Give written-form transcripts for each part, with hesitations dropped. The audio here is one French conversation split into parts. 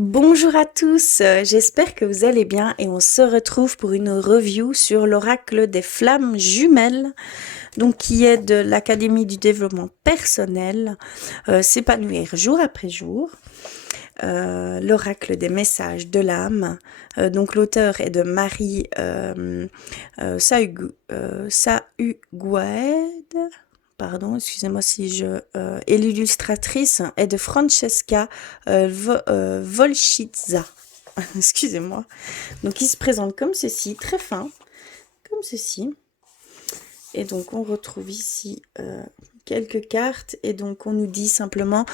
Bonjour à tous, j'espère que vous allez bien et on se retrouve pour une review sur l'oracle des flammes jumelles, donc qui est de l'Académie du développement personnel, s'épanouir jour après jour. L'oracle des messages de l'âme. Donc l'auteur est de Marie Sahugued. Pardon, excusez-moi si je... et l'illustratrice est de Francesca Volchitza. Excusez-moi. Donc il se présente comme ceci, très fin, comme ceci. Et donc on retrouve ici quelques cartes et donc on nous dit simplement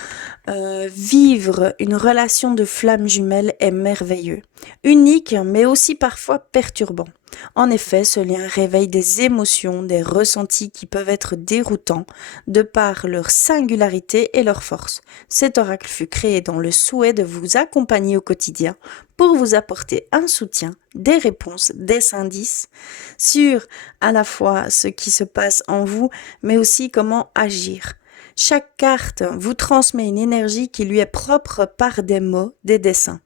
vivre une relation de flamme jumelle est merveilleux, unique mais aussi parfois perturbant. En effet, ce lien réveille des émotions, des ressentis qui peuvent être déroutants de par leur singularité et leur force. Cet oracle fut créé dans le souhait de vous accompagner au quotidien pour vous apporter un soutien, des réponses, des indices sur à la fois ce qui se passe en vous, mais aussi comment agir. Chaque carte vous transmet une énergie qui lui est propre par des mots, des dessins.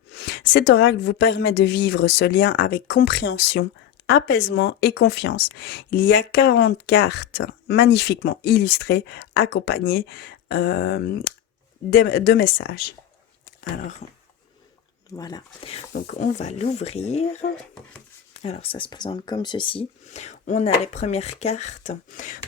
Cet oracle vous permet de vivre ce lien avec compréhension, apaisement et confiance. Il y a 40 cartes magnifiquement illustrées, accompagnées de messages. Alors, voilà. Donc, on va l'ouvrir. Alors, ça se présente comme ceci. On a les premières cartes.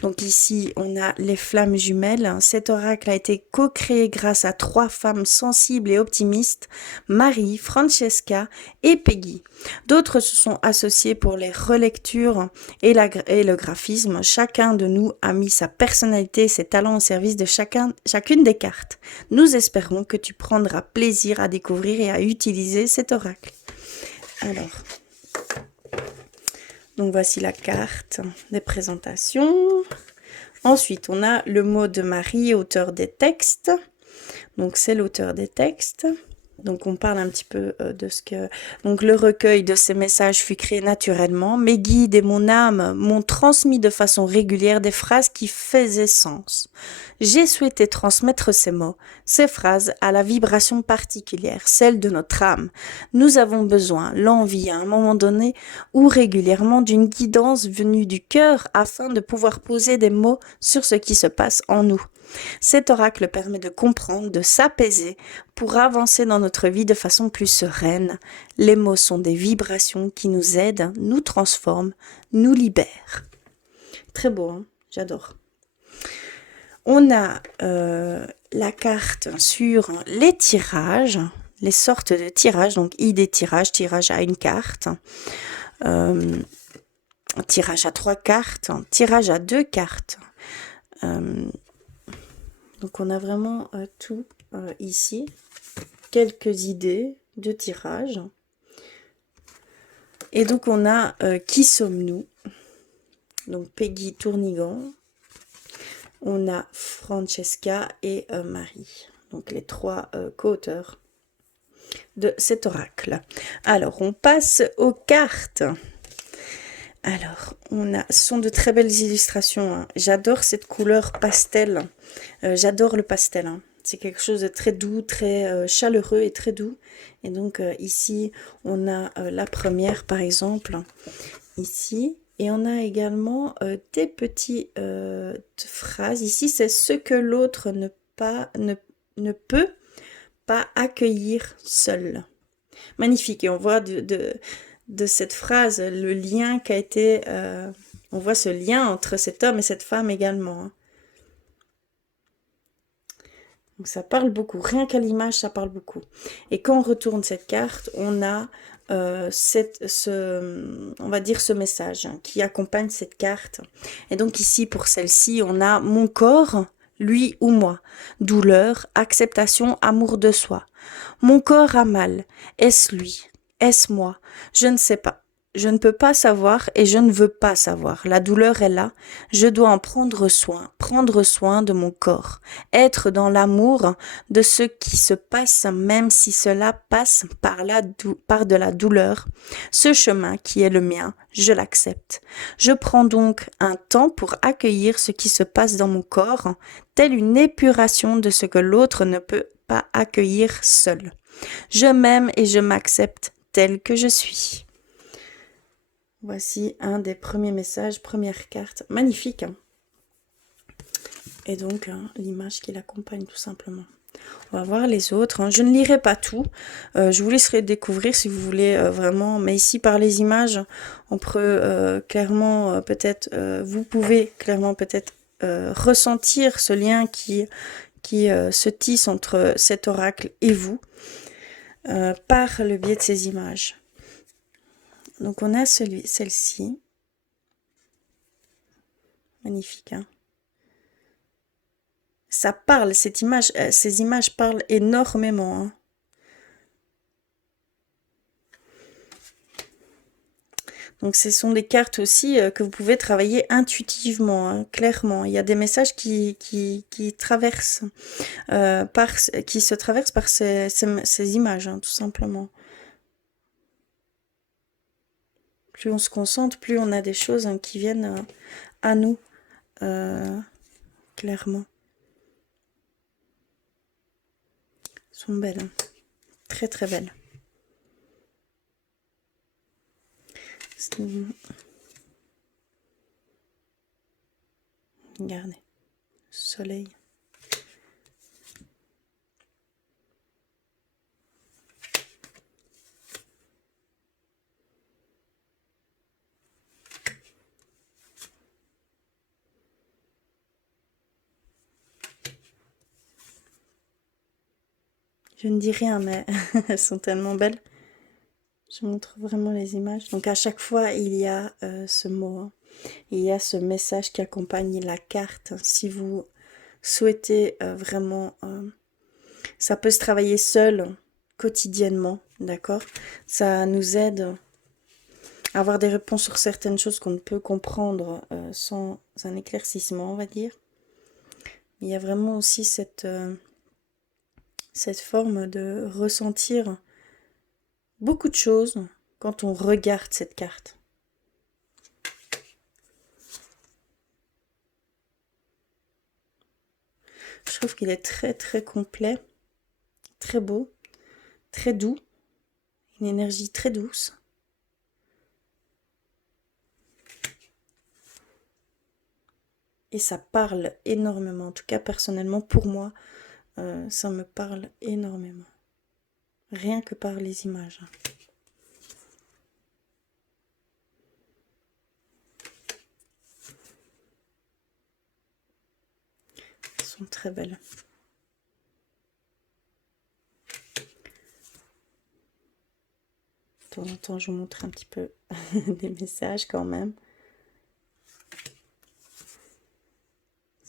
Donc ici, on a les flammes jumelles. Cet oracle a été co-créé grâce à 3 femmes sensibles et optimistes, Marie, Francesca et Peggy. D'autres se sont associés pour les relectures et le graphisme. Chacun de nous a mis sa personnalité et ses talents au service de chacune des cartes. Nous espérons que tu prendras plaisir à découvrir et à utiliser cet oracle. Alors... donc voici la carte des présentations. Ensuite, on a le mot de Marie, auteur des textes. Donc c'est l'auteur des textes. Donc on parle un petit peu de ce que... Donc le recueil de ces messages fut créé naturellement. Mes guides et mon âme m'ont transmis de façon régulière des phrases qui faisaient sens. J'ai souhaité transmettre ces mots, ces phrases à la vibration particulière, celle de notre âme. Nous avons besoin, l'envie à un moment donné ou régulièrement d'une guidance venue du cœur afin de pouvoir poser des mots sur ce qui se passe en nous. Cet oracle permet de comprendre, de s'apaiser pour avancer dans notre vie de façon plus sereine. Les mots sont des vibrations qui nous aident, nous transforment, nous libèrent. Très beau, hein, j'adore. On a la carte sur les tirages, les sortes de tirages, donc idée tirage, tirage à une carte, tirage à 3 cartes, tirage à 2 cartes. Donc on a vraiment tout ici, quelques idées de tirage. Et donc on a qui sommes-nous? Donc Peggy Tournigan, on a Francesca et Marie, donc les 3 co-auteurs de cet oracle. Alors on passe aux cartes. Alors, ce sont de très belles illustrations. Hein. J'adore cette couleur pastel. J'adore le pastel. Hein. C'est quelque chose de très doux, très chaleureux et très doux. Et donc ici, on a la première, par exemple, ici. Et on a également des petites phrases. Ici, c'est ce que l'autre ne peut pas accueillir seul. Magnifique. Et on voit de cette phrase, le lien qui a été... on voit ce lien entre cet homme et cette femme également. Hein. Donc ça parle beaucoup. Rien qu'à l'image, ça parle beaucoup. Et quand on retourne cette carte, on a on va dire ce message hein, qui accompagne cette carte. Et donc ici, pour celle-ci, on a mon corps, lui ou moi. Douleur, acceptation, amour de soi. Mon corps a mal. Est-ce lui? Est-ce moi? Je ne sais pas. Je ne peux pas savoir et je ne veux pas savoir. La douleur est là. Je dois en prendre soin de mon corps. Être dans l'amour de ce qui se passe, même si cela passe par de la douleur. Ce chemin qui est le mien, je l'accepte. Je prends donc un temps pour accueillir ce qui se passe dans mon corps, telle une épuration de ce que l'autre ne peut pas accueillir seul. Je m'aime et je m'accepte tel que je suis. Voici un des premiers messages, première carte. Magnifique, hein. Et donc, l'image qui l'accompagne tout simplement. On va voir les autres. Je ne lirai pas tout. Je vous laisserai découvrir si vous voulez vraiment. Mais ici, par les images, on peut clairement peut-être... vous pouvez clairement peut-être ressentir ce lien qui se tisse entre cet oracle et vous par le biais de ces images. Donc, on a celle-ci. Magnifique, hein. Ça parle, cette image, ces images parlent énormément, hein. Donc, ce sont des cartes aussi que vous pouvez travailler intuitivement, hein, clairement. Il y a des messages qui traversent, qui se traversent par ces images, hein, tout simplement. Plus on se concentre, plus on a des choses hein, qui viennent à nous, clairement. Elles sont belles, hein. Très très belles. Regardez, soleil. Je ne dis rien, mais elles sont tellement belles. Je montre vraiment les images. Donc à chaque fois, il y a ce mot, hein. Il y a ce message qui accompagne la carte. Si vous souhaitez vraiment... ça peut se travailler seul, quotidiennement, d'accord? Ça nous aide à avoir des réponses sur certaines choses qu'on ne peut comprendre sans un éclaircissement, on va dire. Il y a vraiment aussi cette forme de ressentir beaucoup de choses quand on regarde cette carte. Je trouve qu'il est très très complet, très beau, très doux, une énergie très douce. Et ça parle énormément, en tout cas personnellement pour moi, ça me parle énormément. Rien que par les images. Elles sont très belles. De temps en temps, je vous montre un petit peu des messages quand même.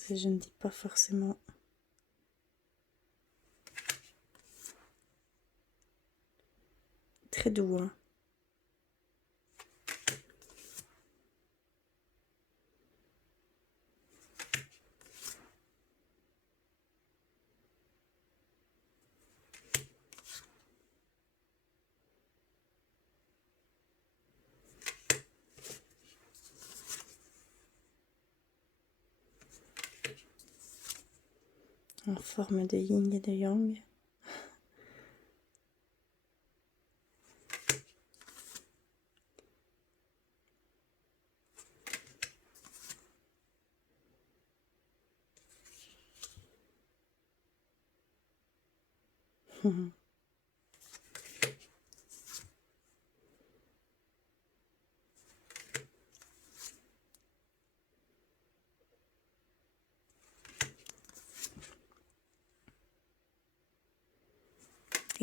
Je ne dis pas forcément. Très doux, hein. En forme de yin et de yang.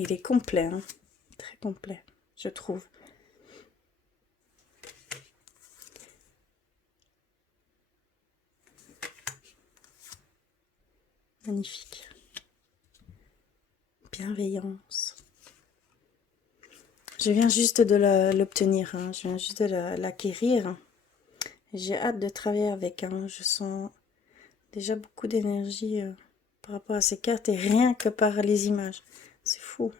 Il est complet, hein. Très complet, je trouve. Magnifique. Bienveillance. Je viens juste de l'obtenir, hein. Je viens juste de l'acquérir. J'ai hâte de travailler avec, hein. Je sens déjà beaucoup d'énergie par rapport à ces cartes et rien que par les images. C'est fou.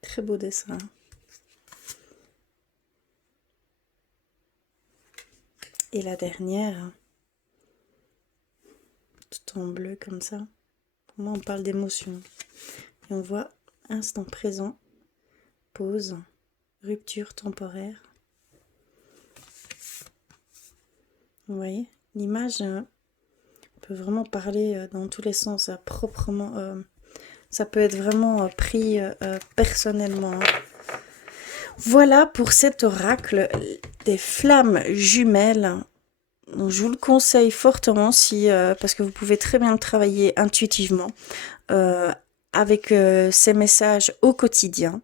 Très beau dessin. Et la dernière, tout en bleu comme ça. Pour moi, on parle d'émotion. Et on voit instant présent, pause, rupture temporaire. Vous voyez, l'image peut vraiment parler dans tous les sens, proprement. Ça peut être vraiment pris personnellement. Voilà pour cet oracle des flammes jumelles. Donc, je vous le conseille fortement parce que vous pouvez très bien le travailler intuitivement avec ces messages au quotidien.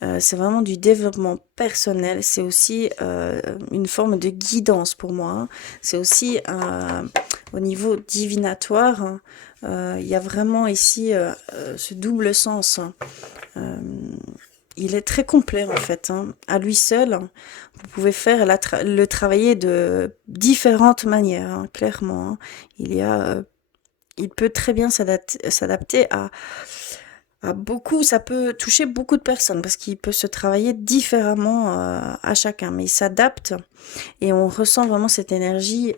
C'est vraiment du développement personnel, c'est aussi une forme de guidance pour moi. Hein. C'est aussi au niveau divinatoire, hein, il y a vraiment ici ce double sens. Hein. Il est très complet en fait. Hein. À lui seul, vous pouvez faire le travailler de différentes manières, hein, clairement. Hein. Il peut très bien s'adapter à beaucoup, ça peut toucher beaucoup de personnes parce qu'il peut se travailler différemment à chacun, mais il s'adapte et on ressent vraiment cette énergie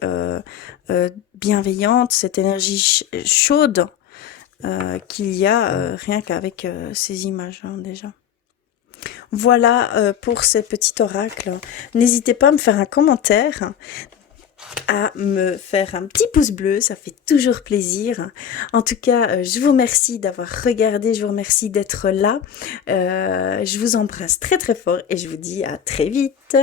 bienveillante, cette énergie chaude qu'il y a rien qu'avec ces images hein, déjà. Voilà pour ces petits oracles. N'hésitez pas à me faire un commentaire, à me faire un petit pouce bleu, ça fait toujours plaisir. En tout cas, je vous remercie d'avoir regardé, je vous remercie d'être là. Je vous embrasse très très fort et je vous dis à très vite.